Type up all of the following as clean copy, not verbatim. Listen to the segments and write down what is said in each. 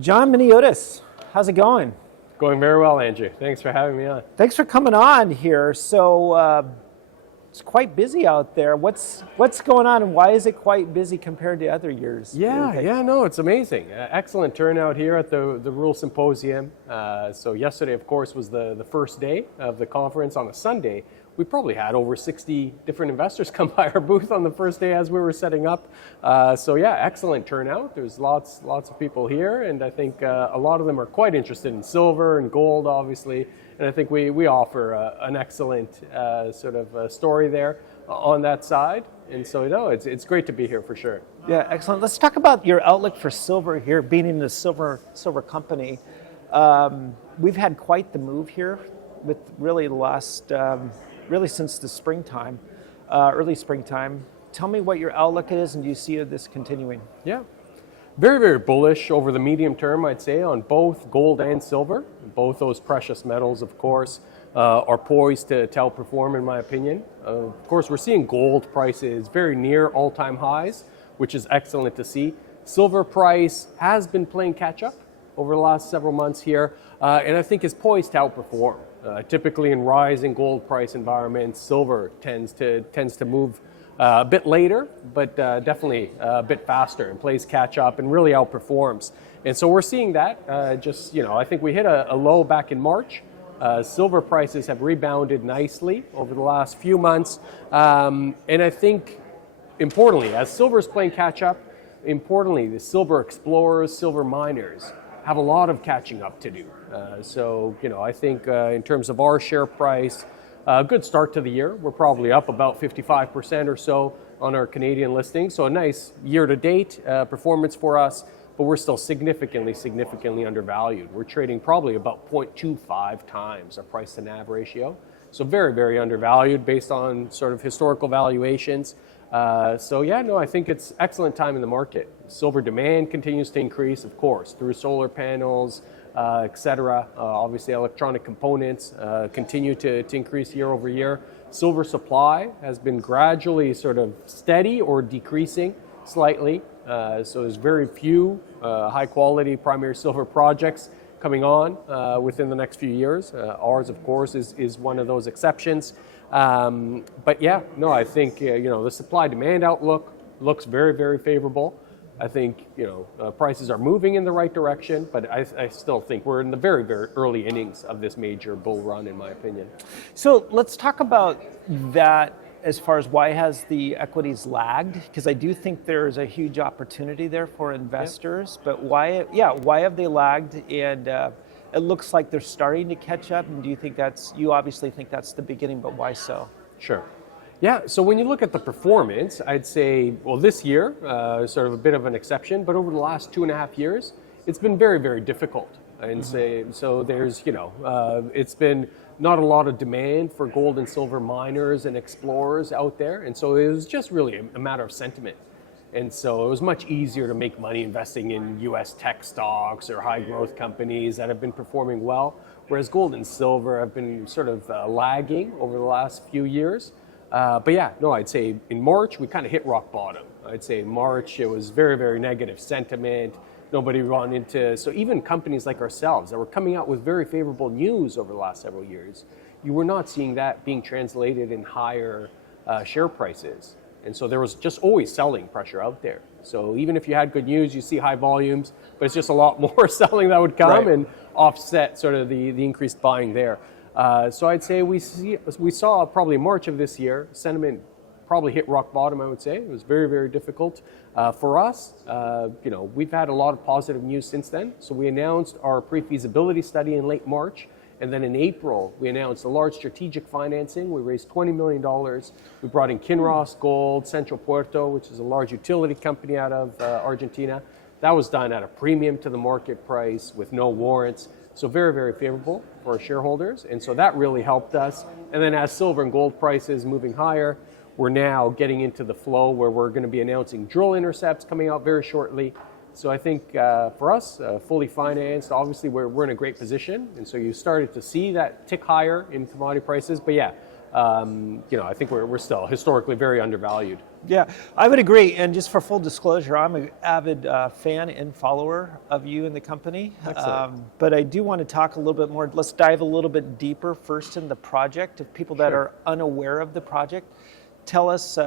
John Miniotis, how's it going? Going very well, Andrew. Thanks for having me on. Thanks for coming on here. So it's quite busy out there. What's going on, and why is it quite busy compared to other years? No, it's amazing. Excellent turnout here at the Rural Symposium. So yesterday, of course, was the first day of the conference on a Sunday. We probably had over 60 different investors come by our booth on the first day as we were setting up. Excellent turnout. There's lots of people here, and I think a lot of them are quite interested in silver and gold, obviously. And I think we offer an excellent sort of story there on that side. And so, it's great to be here for sure. Yeah, excellent. Let's talk about your outlook for silver here, being in the silver company. We've had quite the move here with really the last, really since the springtime, early springtime. Tell me what your outlook is, and do you see this continuing? Yeah. Very, very bullish over the medium term, I'd say, on both gold and silver. Both those precious metals, of course, are poised to outperform, in my opinion. Of course, we're seeing gold prices very near all-time highs, which is excellent to see. Silver price has been playing catch-up over the last several months here, and I think is poised to outperform. Typically in rising gold price environments, silver tends to move a bit later, but definitely a bit faster and plays catch up and really outperforms. And so we're seeing that. I think we hit a low back in March. Silver prices have rebounded nicely over the last few months. And I think, importantly, as silver is playing catch up, the silver explorers, silver miners have a lot of catching up to do. I think in terms of our share price, a good start to the year. We're probably up about 55% or so on our Canadian listing. So a nice year-to-date performance for us, but we're still significantly undervalued. We're trading probably about 0.25 times our price to NAV ratio. So very, very undervalued based on sort of historical valuations. I think it's excellent time in the market. Silver demand continues to increase, of course, through solar panels, et cetera. Obviously, electronic components continue to increase year over year. Silver supply has been gradually sort of steady or decreasing slightly. So there's very few high-quality primary silver projects coming on within the next few years. Ours, of course, is one of those exceptions. I think the supply-demand outlook looks very, very favorable. I think prices are moving in the right direction, but I still think we're in the very, very early innings of this major bull run, in my opinion. So let's talk about that as far as why has the equities lagged? Because I do think there's a huge opportunity there for investors, but why have they lagged? And it looks like they're starting to catch up. And do you think you obviously think that's the beginning, but why so? Sure. Yeah, so when you look at the performance, I'd say, well, this year, sort of a bit of an exception, but over the last 2.5 years, it's been very, very difficult. And there's, it's been not a lot of demand for gold and silver miners and explorers out there. And so it was just really a matter of sentiment. And so it was much easier to make money investing in US tech stocks or high growth companies that have been performing well, whereas gold and silver have been sort of lagging over the last few years. I'd say in March, we kind of hit rock bottom. I'd say in March, it was very, very negative sentiment. Nobody run into, so even companies like ourselves that were coming out with very favorable news over the last several years, you were not seeing that being translated in higher share prices. And so there was just always selling pressure out there. So even if you had good news, you see high volumes, but it's just a lot more selling that would come and offset sort of the increased buying there. So I'd say we saw probably March of this year, sentiment probably hit rock bottom, I would say. It was very, very difficult. For us, we've had a lot of positive news since then. So we announced our pre-feasibility study in late March. And then in April, we announced a large strategic financing. We raised $20 million. We brought in Kinross Gold, Central Puerto, which is a large utility company out of Argentina. That was done at a premium to the market price with no warrants. So very, very favorable for our shareholders. And so that really helped us. And then as silver and gold prices moving higher, we're now getting into the flow where we're going to be announcing drill intercepts coming out very shortly. So I think for us, fully financed, obviously we're in a great position. And so you started to see that tick higher in commodity prices. But I think we're still historically very undervalued. Yeah, I would agree. And just for full disclosure, I'm an avid fan and follower of you and the company. But I do want to talk a little bit more. Let's dive a little bit deeper first in the project. If people that are unaware of the project, tell us,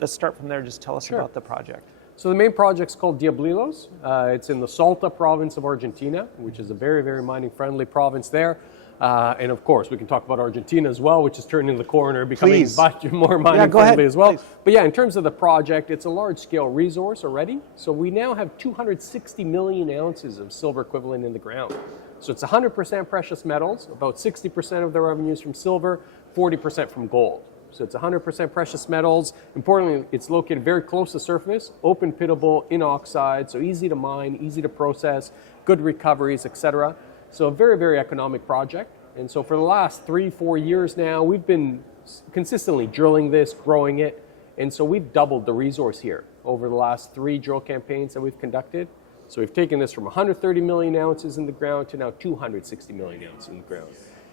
let's start from there. Just tell us about the project. So the main project's called Diablillos. It's in the Salta province of Argentina, which is a very, very mining-friendly province there. And of course, we can talk about Argentina as well, which is turning the corner, becoming much more mining-friendly as well. Please. But yeah, in terms of the project, it's a large-scale resource already. So we now have 260 million ounces of silver equivalent in the ground. So it's 100% precious metals, about 60% of the revenues from silver, 40% from gold. So it's 100% precious metals. Importantly, it's located very close to surface, open pittable, in oxide, so easy to mine, easy to process, good recoveries, etc. So a very, very economic project. And so for the last 3-4 years now, we've been consistently drilling this, growing it. And so we've doubled the resource here over the last 3 drill campaigns that we've conducted. So we've taken this from 130 million ounces in the ground to now 260 million ounces in the ground.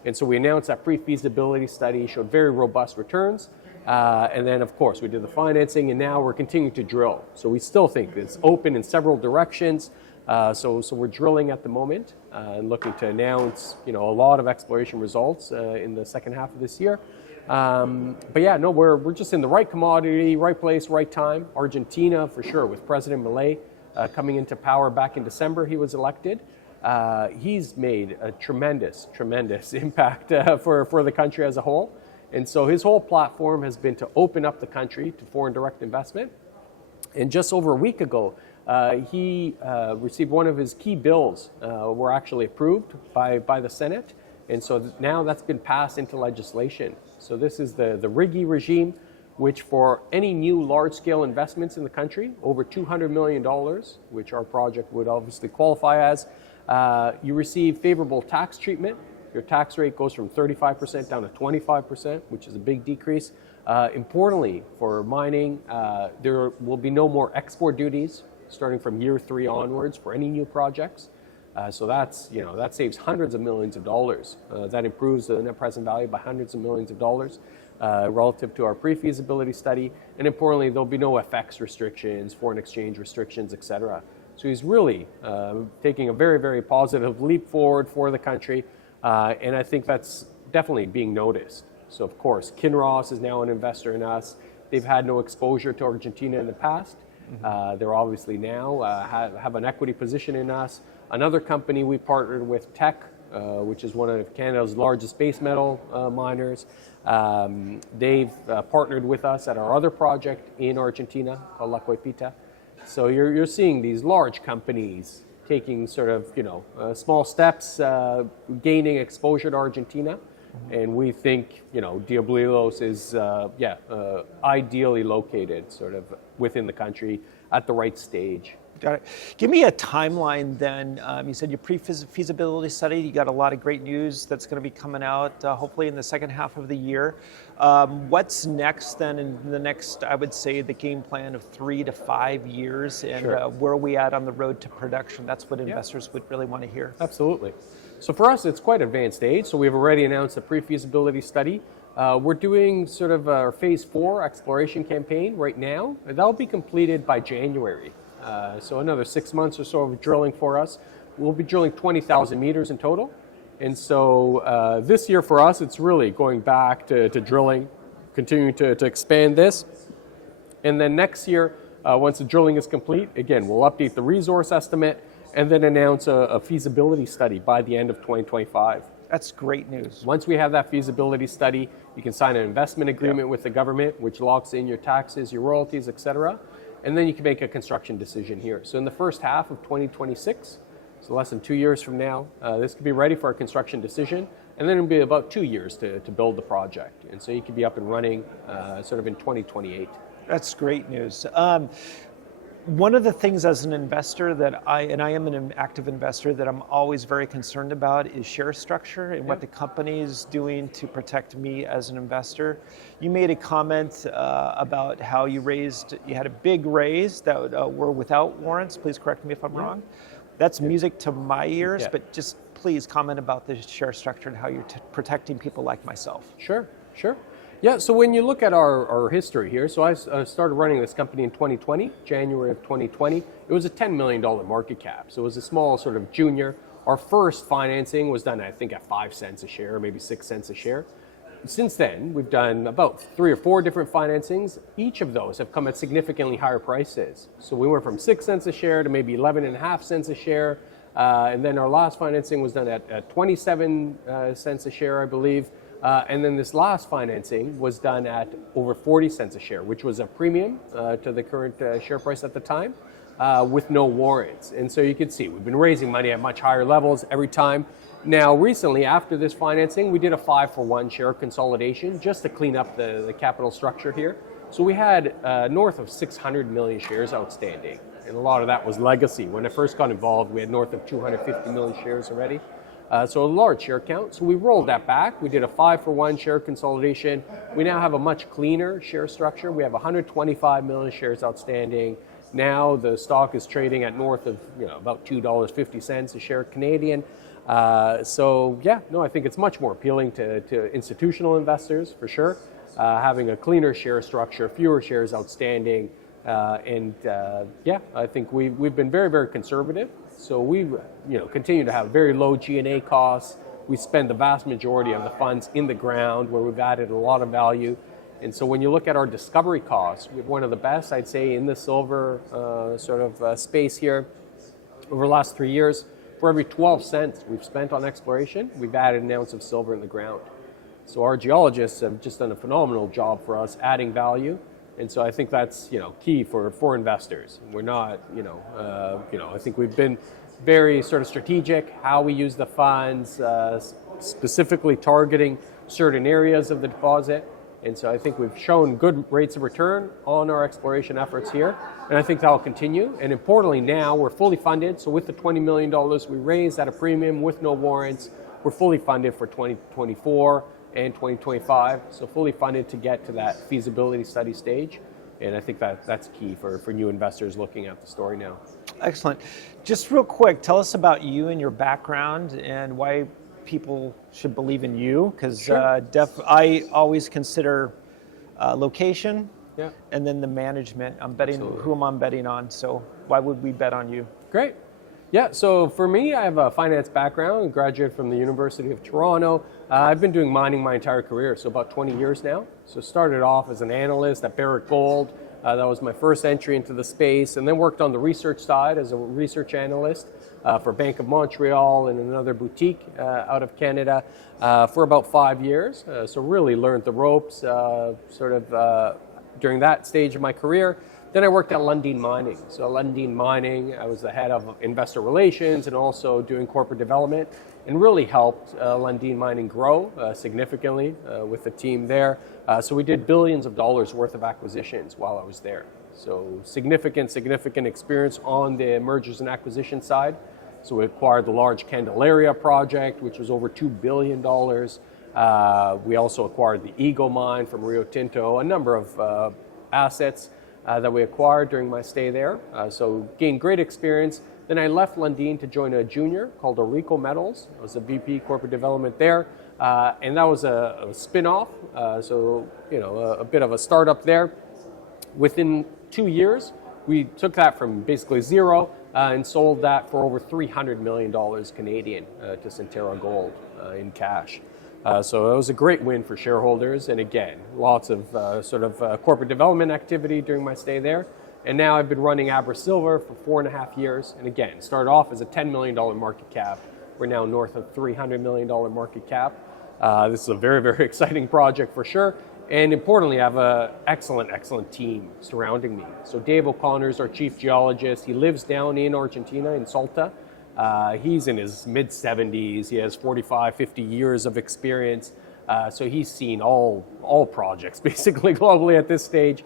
And so we announced that pre-feasibility study, showed very robust returns. And then, of course, we did the financing, and now we're continuing to drill. So we still think it's open in several directions. So we're drilling at the moment and looking to announce, a lot of exploration results in the second half of this year. But yeah, no, we're just in the right commodity, right place, right time. Argentina, for sure, with President Millet coming into power back in December, he was elected. He's made a tremendous impact for the country as a whole. And so his whole platform has been to open up the country to foreign direct investment. And just over a week ago, he received one of his key bills were actually approved by the Senate. And so now that's been passed into legislation. So this is the RIGI regime, which for any new large-scale investments in the country, over $200 million, which our project would obviously qualify as, you receive favorable tax treatment. Your tax rate goes from 35% down to 25%, which is a big decrease. Importantly, for mining, there will be no more export duties starting from year 3 onwards for any new projects. So that saves hundreds of millions of dollars. That improves the net present value by hundreds of millions of dollars relative to our pre-feasibility study. And importantly, there'll be no FX restrictions, foreign exchange restrictions, etc. So he's really taking a very, very positive leap forward for the country. And I think that's definitely being noticed. So of course, Kinross is now an investor in us. They've had no exposure to Argentina in the past. They're obviously now have an equity position in us. Another company we partnered with, Teck, which is one of Canada's largest base metal miners. They've partnered with us at our other project in Argentina called La Cuepita. So you're seeing these large companies taking sort of, small steps, gaining exposure to Argentina. And we think, Diablillos is, ideally located sort of within the country at the right stage. Got it. Give me a timeline then. You said your pre-feasibility study, you got a lot of great news that's going to be coming out hopefully in the second half of the year. What's next then in the next, I would say, the game plan of 3 to 5 years, and where are we at on the road to production? That's what investors would really want to hear. Absolutely. So for us, it's quite advanced stage. So we've already announced a pre-feasibility study. We're doing sort of our phase 4 exploration campaign right now. That'll be completed by January. So another 6 months or so of drilling for us. We'll be drilling 20,000 meters in total. And so this year for us, it's really going back to drilling, continuing to expand this. And then next year, once the drilling is complete, again, we'll update the resource estimate and then announce a feasibility study by the end of 2025. That's great news. Once we have that feasibility study, you can sign an investment agreement with the government, which locks in your taxes, your royalties, etc. And then you can make a construction decision here. So in the first half of 2026, so less than 2 years from now, this could be ready for a construction decision. And then it'll be about 2 years to build the project. And so you could be up and running sort of in 2028. That's great news. One of the things as an investor that I am an active investor, that I'm always very concerned about is share structure and what the company is doing to protect me as an investor. You made a comment about how you had a big raise that were without warrants. Please correct me if I'm wrong. That's music to my ears, but just please comment about the share structure and how you're protecting people like myself. Sure. Yeah, so when you look at our history here, so I started running this company in 2020, January of 2020. It was a $10 million market cap, so it was a small sort of junior. Our first financing was done, I think, at 5 cents a share, maybe 6 cents a share. Since then, we've done about 3 or 4 different financings. Each of those have come at significantly higher prices. So we went from 6 cents a share to maybe 11.5 cents a share. And then our last financing was done at 27 cents a share, I believe. And then this last financing was done at over 40 cents a share, which was a premium to the current share price at the time, with no warrants. And so you can see we've been raising money at much higher levels every time. Now, recently, after this financing, we did a 5-for-1 share consolidation just to clean up the capital structure here. So we had north of 600 million shares outstanding, and a lot of that was legacy. When I first got involved, we had north of 250 million shares already. So a large share count. So we rolled that back. We did a 5-for-1 share consolidation. We now have a much cleaner share structure. We have 125 million shares outstanding. Now the stock is trading at north of about $2.50 a share Canadian. So yeah, no, I think it's much more appealing to institutional investors for sure. Having a cleaner share structure, fewer shares outstanding, and I think we've been very, very conservative. So we continue to have very low G&A costs. We spend the vast majority of the funds in the ground where we've added a lot of value. And so when you look at our discovery costs, we have one of the best, I'd say, in the silver space here over the last 3 years. For every 12 cents we've spent on exploration, we've added an ounce of silver in the ground. So our geologists have just done a phenomenal job for us adding value. And so I think that's key for investors. We're not, I think we've been very sort of strategic how we use the funds, specifically targeting certain areas of the deposit. And so I think we've shown good rates of return on our exploration efforts here. And I think that'll continue. And importantly, now we're fully funded. So with the $20 million we raised at a premium with no warrants, we're fully funded for 2024 and 2025. So fully funded to get to that feasibility study stage. And I think that's key for new investors looking at the story now. Excellent. Just real quick, tell us about you and your background and why people should believe in you, because Sure. I always consider location Yeah. and then the management. I'm betting Absolutely. who I'm betting on, so why would we bet on you? Great. Yeah, so for me, I have a finance background, graduate from the University of Toronto. I've been doing mining my entire career, so about 20 years now. So started off as an analyst at Barrick Gold. That was my first entry into the space, and then worked on the research side as a research analyst for Bank of Montreal and another boutique out of Canada for about 5 years. So really learned the ropes during that stage of my career. Then I worked at Lundin Mining. So Lundin Mining, I was the head of investor relations and also doing corporate development, and really helped Lundin Mining grow significantly with the team there. So we did billions of dollars worth of acquisitions while I was there. So significant experience on the mergers and acquisition side. So we acquired the large Candelaria project, which was over $2 billion. We also acquired the Eagle mine from Rio Tinto, a number of assets that we acquired during my stay there. So gained great experience. Then I left Lundin to join a junior called Orico Metals. I was a VP corporate development there. And that was a spin-off, a bit of a startup there. Within 2 years, we took that from basically zero and sold that for over $300 million Canadian to Centerra Gold in cash. So it was a great win for shareholders, and again, lots of corporate development activity during my stay there. And now I've been running Abra Silver for 4.5 years, and again, started off as a $10 million market cap. We're now north of $300 million market cap. This is a very, very exciting project for sure. And importantly, I have an excellent team surrounding me. So Dave O'Connor is our chief geologist. He lives down in Argentina, in Salta. He's in his mid-70s. He has 45, 50 years of experience. So he's seen all projects basically globally at this stage.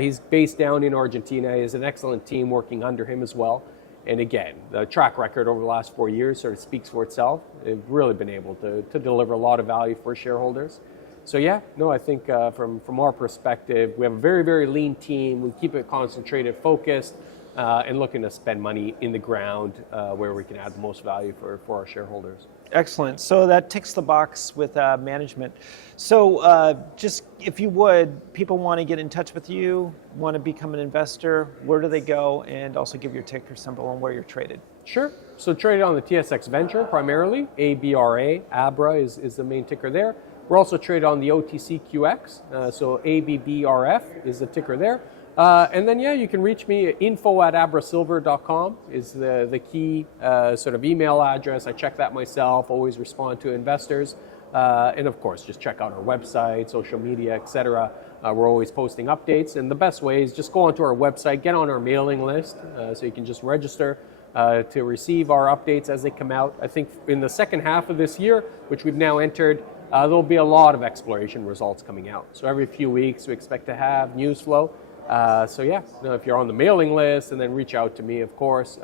He's based down in Argentina. He has an excellent team working under him as well. And again, the track record over the last 4 years sort of speaks for itself. They've really been able to deliver a lot of value for shareholders. So I think from our perspective, we have a very, very lean team. We keep it concentrated, focused. and looking to spend money in the ground where we can add the most value for our shareholders. Excellent. So that ticks the box with management. So just if you would, people want to get in touch with you, want to become an investor, where do they go? And also give your ticker symbol and where you're traded. Sure. So traded on the TSX Venture primarily, ABRA, Abra is the main ticker there. We're also traded on the OTCQX, so ABBRF is the ticker there. And then, you can reach me at info@abrasilver.com is the key sort of email address. I check that myself, always respond to investors. And of course, just check out our website, social media, etc. We're always posting updates. And the best way is just go onto our website, get on our mailing list so you can just register to receive our updates as they come out. I think in the second half of this year, which we've now entered, there'll be a lot of exploration results coming out. So every few weeks, we expect to have news flow. If you're on the mailing list, and then reach out to me, of course,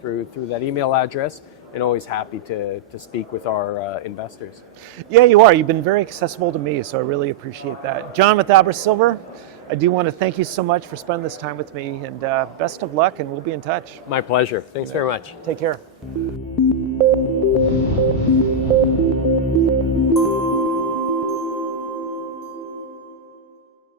through that email address, and always happy to speak with our investors. Yeah, you are. You've been very accessible to me, so I really appreciate that. John with Abra Silver, I do want to thank you so much for spending this time with me, and best of luck, and we'll be in touch. My pleasure. Thanks very much. Take care.